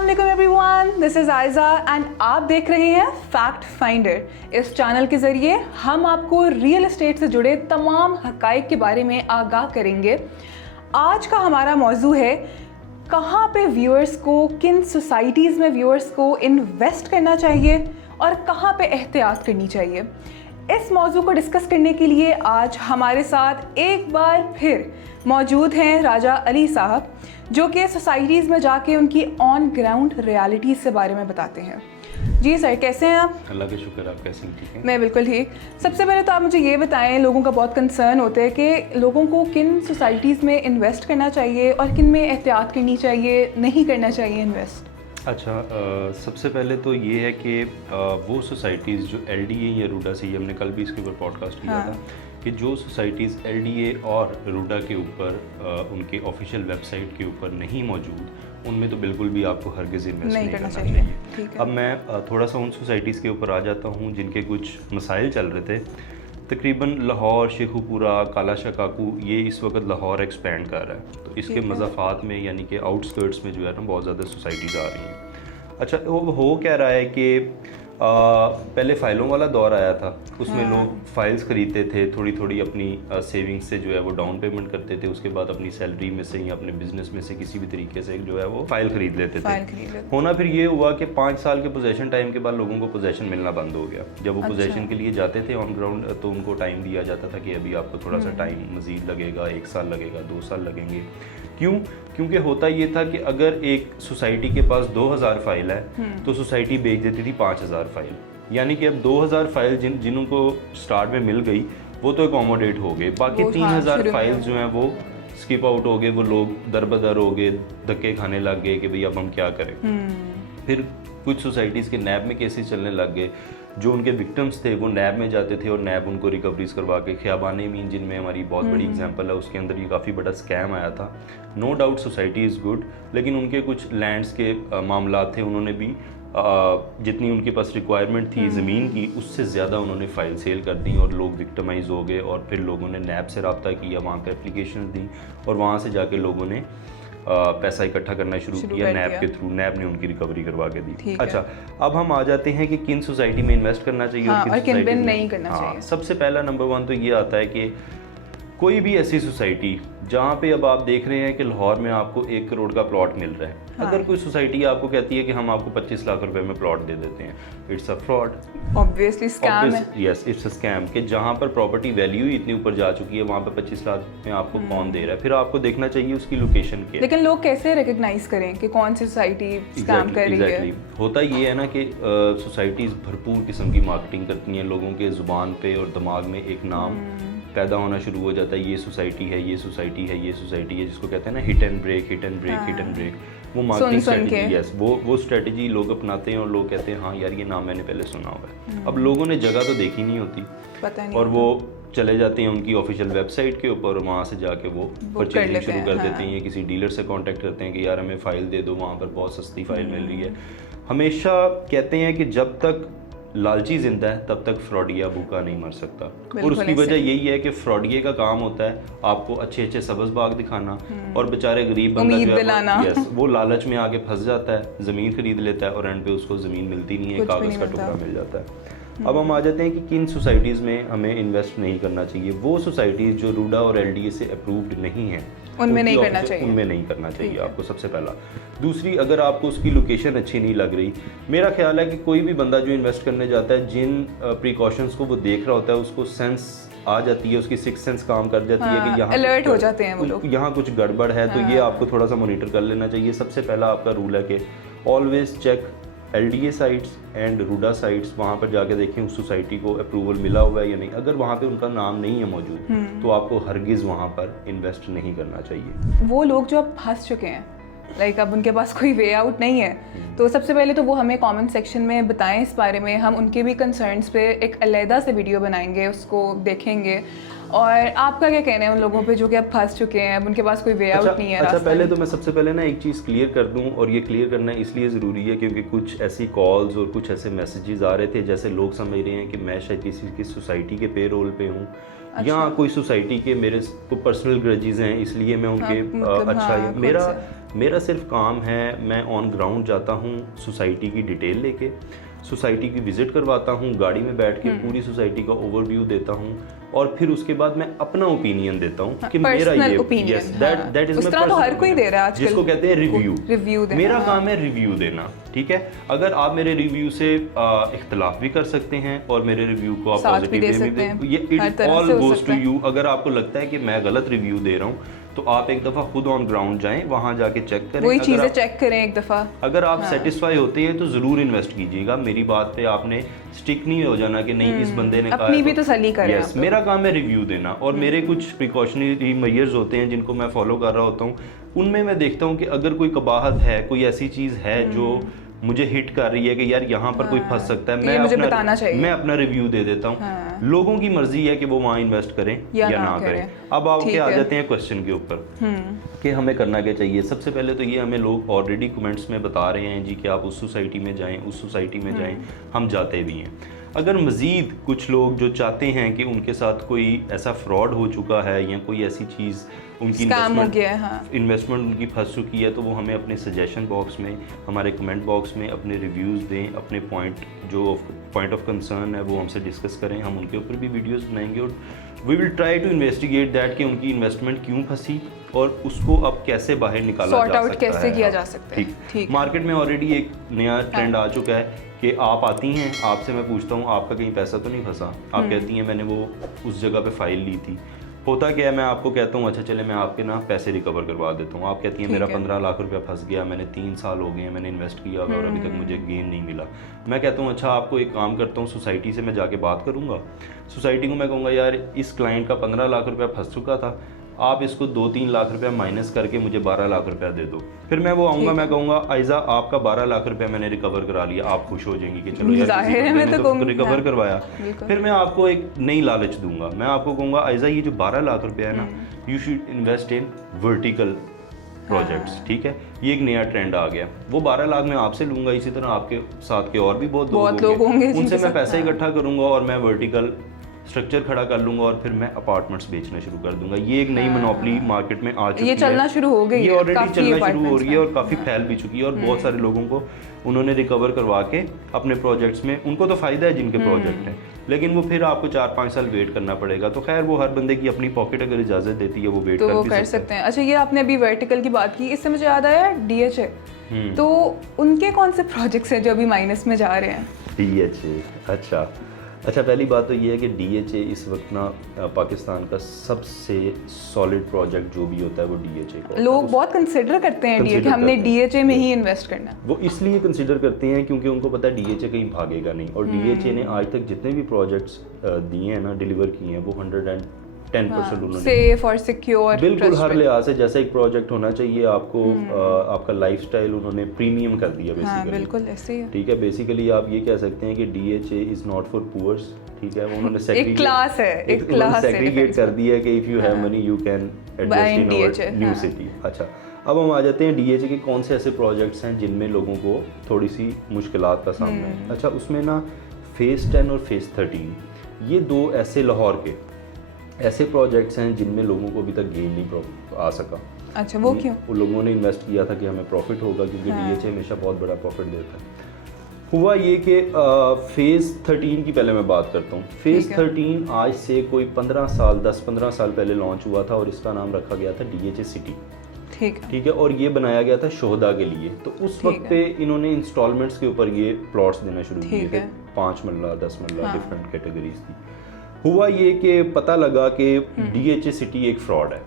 अस्सलाम वालेकुम everyone, this is Aiza and आप देख रहे हैं फैक्ट फाइंडर। इस चैनल के ज़रिए हम आपको रियल एस्टेट से जुड़े तमाम हक़ाइक़ के बारे में आगाह करेंगे। आज का हमारा मौजू है कहाँ पे व्यूअर्स को, किन सोसाइटीज़ में व्यूअर्स को इन्वेस्ट करना चाहिए और कहाँ पे एहतियात करनी चाहिए। इस मौजू को डिस्कस करने के लिए आज हमारे साथ एक बार फिर मौजूद हैं राजा अली साहब, जो कि सोसाइटीज़ में जाके उनकी ऑन ग्राउंड रियलिटीज़ से बारे में बताते हैं। जी सर, कैसे हैं आप? अल्लाह का शुक्र, आप कैसे हैं? ठीक है, मैं बिल्कुल ठीक। सबसे पहले तो आप मुझे ये बताएं, लोगों का बहुत कंसर्न होता है कि लोगों को किन सोसाइटीज़ में इन्वेस्ट करना चाहिए और किन में एहतियात करनी चाहिए, नहीं करना चाहिए इन्वेस्ट। अच्छा, सबसे पहले तो ये है कि वो सोसाइटीज़ जो LDA या रूडा से, हमने कल भी इसके ऊपर पॉडकास्ट किया था कि जो सोसाइटीज़ LDA और रूडा के ऊपर उनके ऑफिशियल वेबसाइट के ऊपर नहीं मौजूद, उनमें तो बिल्कुल भी आपको हरगिज़ इन्वेस्ट नहीं करना चाहिए। अब मैं थोड़ा सा उन सोसाइटीज़ के ऊपर आ जाता हूँ जिनके कुछ मसाइल चल रहे थे। तकरीबन लाहौर, शेखुपुरा, काला शकाकू, ये इस वक्त लाहौर एक्सपेंड कर रहा है, तो इसके मज़ाफ़ात में यानी कि आउटस्कर्ट्स में जो है ना बहुत ज़्यादा सोसाइटीज़ आ रही हैं। अच्छा, वो हो क्या रहा है कि पहले फ़ाइलों वाला दौर आया था, उसमें लोग फ़ाइल्स ख़रीदते थे, थोड़ी थोड़ी अपनी सेविंग्स से जो है वो डाउन पेमेंट करते थे, उसके बाद अपनी सैलरी में से या अपने बिजनेस में से किसी भी तरीके से जो है वो फ़ाइल ख़रीद लेते थे। होना फिर ये हुआ कि 5 साल के पोजेशन टाइम के बाद लोगों को पोजेशन मिलना बंद हो गया। जब वो पोजेशन के लिए जाते थे ऑन ग्राउंड, तो उनको टाइम दिया जाता था कि अभी आपको थोड़ा सा टाइम मज़ीद लगेगा, 1 साल लगेगा, 2 साल लगेंगे। क्यों? क्योंकि होता ये था कि अगर एक सोसाइटी के पास 2000 फाइल है तो सोसाइटी बेच देती थी 5000 फाइल, यानी कि अब 2000 फाइल जिनको स्टार्ट में मिल गई वो तो एकोमोडेट हो गए, बाकी 3000 फाइल जो हैं वो स्किप आउट हो गए, वो लोग दर बदर हो गए, धक्के खाने लग गए कि भाई अब हम क्या करें। फिर कुछ सोसाइटीज़ के नैब में केसेस चलने लग गए, जो उनके विक्टिम्स थे वो नैब में जाते थे और नैब उनको रिकवरीज करवा के, ख़ियाबान मीन जिनमें हमारी बहुत बड़ी एग्जांपल है, उसके अंदर ये काफ़ी बड़ा स्कैम आया था। No doubt society is good, लेकिन उनके कुछ लैंड्स के मामला थे, उन्होंने भी जितनी उनके पास रिक्वायरमेंट थी ज़मीन की, उससे ज़्यादा उन्होंने फ़ाइल सेल कर दी और लोग विक्टिमाइज हो गए। और फिर लोगों ने नैब से रब्ता किया, वहाँ पर एप्लीकेशन दी और वहाँ से जाके लोगों ने पैसा इकट्ठा करना शुरू किया नैब के थ्रू। नैब ने उनकी रिकवरी करवा के दी। अच्छा, अब हम आ जाते हैं कि किन सोसाइटी में इन्वेस्ट करना चाहिए और किन में नहीं करना चाहिए। सबसे पहला नंबर 1 तो ये आता है कि कोई भी ऐसी सोसाइटी जहाँ पे अब आप देख रहे हैं कि लाहौर में आपको 1 करोड़ का प्लॉट मिल रहा है, अगर कोई सोसाइटी आपको कहती है कि हम आपको 25 लाख रुपए में प्लॉट दे देते हैं, it's a fraud, obviously scam है। Yes, it's a scam. कि जहाँ पर प्रॉपर्टी वैल्यू ही इतनी ऊपर जा चुकी है, वहाँ पर 25 लाख में आपको कौन दे रहा है? फिर आपको देखना चाहिए उसकी लोकेशन के। लेकिन लोग कैसे रिकग्नाइज करें कि कौन सी सोसाइटी स्कैम कर रही है? होता ये है ना कि सोसाइटीज़ भरपूर किस्म की मार्केटिंग करती हैं, लोगों के ज़ुबान पे और दिमाग में एक नाम पैदा होना शुरू हो जाता है, ये सोसाइटी है, ये सोसाइटी है, ये सोसाइटी है, जिसको कहते हैं ना hit and break, hit and break, hit and break. वो मार्केटिंग स्ट्रेटजी, यस, वो स्ट्रेटजी लोग अपनाते हैं और लोग कहते हैं हाँ यार ये नाम मैंने पहले सुना हुआ है। अब लोगों ने जगह तो देखी नहीं होती, पता नहीं, और वो चले जाते हैं उनकी ऑफिशियल वेबसाइट के ऊपर और वहाँ से जाके वो परचेजिंग शुरू कर देते हैं, किसी डीलर से कांटेक्ट करते हैं कि यार हमें फ़ाइल दे दो, वहाँ पर बहुत सस्ती फ़ाइल मिल रही है। हमेशा कहते हैं कि जब तक लालची जिंदा है तब तक फ्रॉडिया भूखा नहीं मर सकता, और उसकी वजह यही है कि फ्रॉडिये का काम होता है आपको अच्छे अच्छे सब्ज़ बाग दिखाना, और बेचारे गरीब बंदा जो है यस वो लालच में आके फंस जाता है, ज़मीन खरीद लेता है और एंड पे उसको ज़मीन मिलती नहीं है, कागज़ का टुकड़ा मिल जाता है। अब हम आ जाते हैं कि किन सोसाइटीज़ में हमें इन्वेस्ट नहीं करना चाहिए। वो सोसाइटीज़ जो रूडा और LDA से अप्रूव्ड नहीं है उनमें नहीं करना चाहिए, उनमें नहीं करना चाहिए आपको, सबसे पहला। दूसरी, अगर आपको उसकी लोकेशन अच्छी नहीं लग रही, मेरा ख्याल है कि कोई भी बंदा जो इन्वेस्ट करने जाता है, जिन प्रिकॉशंस को वो देख रहा होता है उसको सेंस आ जाती है, उसकी सिक्स सेंस काम कर जाती है कि यहाँ अलर्ट हो जाते हैं वो लोग, यहाँ कुछ गड़बड़ है, तो ये आपको थोड़ा सा मॉनिटर कर लेना चाहिए। सबसे पहला आपका रूल है कि always check LDA sites and RUDA sites, वहाँ पर जाके देखें उस सोसाइटी को अप्रूवल मिला हुआ है या नहीं। अगर वहाँ पे उनका नाम नहीं है मौजूद तो आपको हरगिज़ वहाँ पर इन्वेस्ट नहीं करना चाहिए। वो लोग जो अब फंस चुके हैं, अब उनके पास कोई वे आउट नहीं है, तो सबसे पहले तो वो हमें कमेंट सेक्शन में बताएं इस बारे में, हम उनके भी कंसर्न्स पे एक अलहदा से वीडियो बनाएंगे, उसको देखेंगे। और आपका क्या कहना है उन लोगों पे जो कि अब फंस चुके हैं, अब उनके पास कोई वे आउट नहीं है? अच्छा, पहले तो मैं सबसे पहले ना एक चीज़ क्लियर कर दूं, और ये क्लियर करना इसलिए ज़रूरी है क्योंकि कुछ ऐसी कॉल्स और कुछ ऐसे मैसेजेस आ रहे थे जैसे लोग समझ रहे हैं कि मैं शायद किसी की सोसाइटी के पे रोल पे हूँ, या कोई सोसाइटी के मेरे को पर्सनल ग्रजेस हैं इसलिए मैं उनके मेरा मेरा सिर्फ काम है, मैं ऑन ग्राउंड जाता हूँ, सोसाइटी की डिटेल लेके सोसाइटी की विज़िट करवाता हूँ, गाड़ी में बैठ के पूरी सोसाइटी का ओवरव्यू देता हूँ और फिर उसके बाद मैं अपना ओपिनियन देता हूँ कि मेरा ये yes, that is उस तरह तो हर कोई दे रहा है आजकल, जिसको कहते हैं रिव्यू देना। मेरा काम है रिव्यू देना, ठीक है। अगर आप मेरे रिव्यू से इख्तलाफ भी कर सकते हैं और मेरे रिव्यू को आप पॉजिटिव वे में दें, ये it all goes to you. अगर आपको लगता है कि मैं गलत रिव्यू दे रहा हूँ तो आप एक दफ़ा खुद ऑन ग्राउंड जाएं, वहाँ जाके चेक करें, वही चीज़ें चेक करें एक दफ़ा। अगर आप सेटिस्फाई होते हैं तो ज़रूर इन्वेस्ट कीजिएगा। मेरी बात पे आपने स्टिक नहीं हो जाना कि नहीं इस बंदे ने अपनी भी तसल्ली करें। यस, मेरा काम है रिव्यू देना और मेरे कुछ प्रिकॉशनरी मेजर्स होते हैं जिनको मैं फॉलो कर रहा होता हूँ। उनमें मैं देखता हूँ कि अगर कोई कबाहत है, कोई ऐसी चीज़ है जो मुझे हिट कर रही है कि यार यहाँ पर कोई फंस सकता है, मैं अपना रिव्यू दे देता हूँ। लोगों की मर्जी है कि वो वहाँ इन्वेस्ट करें या ना करें। अब आके आ जाते हैं क्वेश्चन के ऊपर कि हमें करना क्या चाहिए। सबसे पहले तो ये हमें लोग ऑलरेडी कमेंट्स में बता रहे हैं जी कि आप उस सोसाइटी में जाएं, उस सोसाइटी में जाएं, हम जाते भी हैं। अगर मज़ीद कुछ लोग जो चाहते हैं कि उनके साथ कोई ऐसा फ्रॉड हो चुका है या कोई ऐसी चीज़ उनकी इन्वेस्टमेंट उनकी फंस चुकी है, तो वो हमें अपने सजेशन बॉक्स में, हमारे कमेंट बॉक्स में अपने रिव्यूज़ दें, अपने पॉइंट ऑफ कंसर्न है वो हमसे डिस्कस करें। हम उनके ऊपर भी वीडियोस बनाएंगे और we will try to investigate that कि उनकी इन्वेस्टमेंट क्यों फंसी और उसको अब कैसे बाहर निकाला जा सकता है, कैसे किया जा सकता है। ठीक, मार्केट में ऑलरेडी एक नया ट्रेंड आ चुका है कि आप आती हैं, आपसे मैं पूछता हूँ आपका कहीं पैसा तो नहीं फंसा, आप कहती हैं मैंने वो उस जगह पे फाइल ली थी। होता क्या है, मैं आपको कहता हूँ अच्छा चले मैं आपके ना पैसे रिकवर करवा देता हूँ। आप कहती हैं मेरा 15 लाख रुपया फंस गया, मैंने 3 साल हो गए हैं मैंने इन्वेस्ट किया और अभी तक मुझे गेन नहीं मिला। मैं कहता हूँ अच्छा आपको एक काम करता हूँ, सोसाइटी से मैं जाके बात करूँगा, सोसाइटी को मैं कहूँगा यार इस क्लाइंट का 15 लाख रुपया फंस चुका था, आप इसको 2-3 लाख रुपया माइनस करके मुझे 12 लाख रुपया दे दो। फिर मैं वो आऊँगा, मैं कहूँगा आयजा आपका 12 लाख रुपया मैंने रिकवर करा लिया। आप खुश हो जाएंगी कि चलो यार मैंने तो रिकवर करवाया। फिर मैं आपको एक नई लालच दूंगा, मैं आपको कहूँगा आयजा ये जो 12 लाख रुपया है ना, you should invest in vertical projects, ठीक है। ये एक नया ट्रेंड आ गया, वो 12 लाख मैं आपसे लूँगा, इसी तरह आपके साथ के और भी बहुत लोग होंगे, उनसे मैं पैसा इकट्ठा करूँगा और मैं वर्टिकल स्ट्रक्चर खड़ा कर लूंगा और फिर मैं अपार्टमेंट्स बेचना शुरू कर दूंगा। ये एक नई मोनोपोली मार्केट में आ चुकी है, ये चलना शुरू हो गई, ये ऑलरेडी चलना शुरू हो रही है और काफ़ी फैल भी चुकी है और बहुत सारे लोगों को उन्होंने रिकवर करवा के अपने प्रोजेक्ट्स में, उनको तो फ़ायदा है जिनके प्रोजेक्ट हैं, लेकिन वो फिर आपको 4-5 साल वेट करना पड़ेगा। तो खैर वो हर बंदे की अपनी पॉकेट अगर इजाज़त देती है वो वेट तो कर सकते हैं। अच्छा, ये आपने अभी वर्टिकल की बात की, इससे मुझे याद आया DHA, तो उनके कौन से प्रोजेक्ट्स हैं जो अभी माइनस में जा रहे हैं? DHA, अच्छा पहली बात तो ये है कि DHA इस वक्त ना पाकिस्तान का सबसे सॉलिड प्रोजेक्ट जो भी होता है वो DHA का। लोग बहुत कंसिडर करते हैं DHA, हमने DHA में ही इन्वेस्ट करना है। वो इसलिए कंसिडर करते हैं क्योंकि उनको पता है DHA कहीं भागेगा नहीं और DHA ने आज तक जितने भी प्रोजेक्ट्स दिए हैं ना, डिलीवर किए हैं, वो 110% उन्होंने सेफ और सिक्योर, बिल्कुल हर लिहाज से जैसा एक प्रोजेक्ट होना चाहिए आपको, आपका लाइफस्टाइल उन्होंने प्रीमियम कर दिया बेसिकली। बिल्कुल ऐसे ही है, ठीक है। बेसिकली आप ये कह सकते हैं कि DHA is not for poors, ठीक है। उन्होंने एक क्लास है, एक क्लास सेग्रीगेट कर दिया है कि if you have money you can adjust in our new city. अच्छा, अब हम आ जाते हैं DHA के कौन से ऐसे प्रोजेक्ट्स हैं जिनमें लोगों को थोड़ी सी मुश्किलात का सामना है। अच्छा, उसमें ना फेज़ 10 और फेज़ 13 ये दो ऐसे लाहौर के ऐसे प्रोजेक्ट्स हैं जिनमें लोगों को अभी तक गेन नहीं आ सका। अच्छा, वो क्यों? उन लोगों ने इन्वेस्ट किया था कि हमें प्रॉफिट होगा क्योंकि DHA हमेशा बहुत बड़ा प्रॉफिट देता है। हुआ ये कि फेज़ 13 की पहले मैं बात करता हूँ। फेज़ 13 आज से कोई 10-15 साल पहले लॉन्च हुआ था और इसका नाम रखा गया था DHA सिटी, ठीक है। और ये बनाया गया था शोहदा के लिए। तो उस वक्त पे इन्होंने इंस्टॉलमेंट्स के ऊपर ये प्लॉट्स देना शुरू किए थे, 5 मरला 10 मरला डिफरेंट कैटेगरीज थी। हुआ ये कि पता लगा कि DHA सिटी एक फ्रॉड है।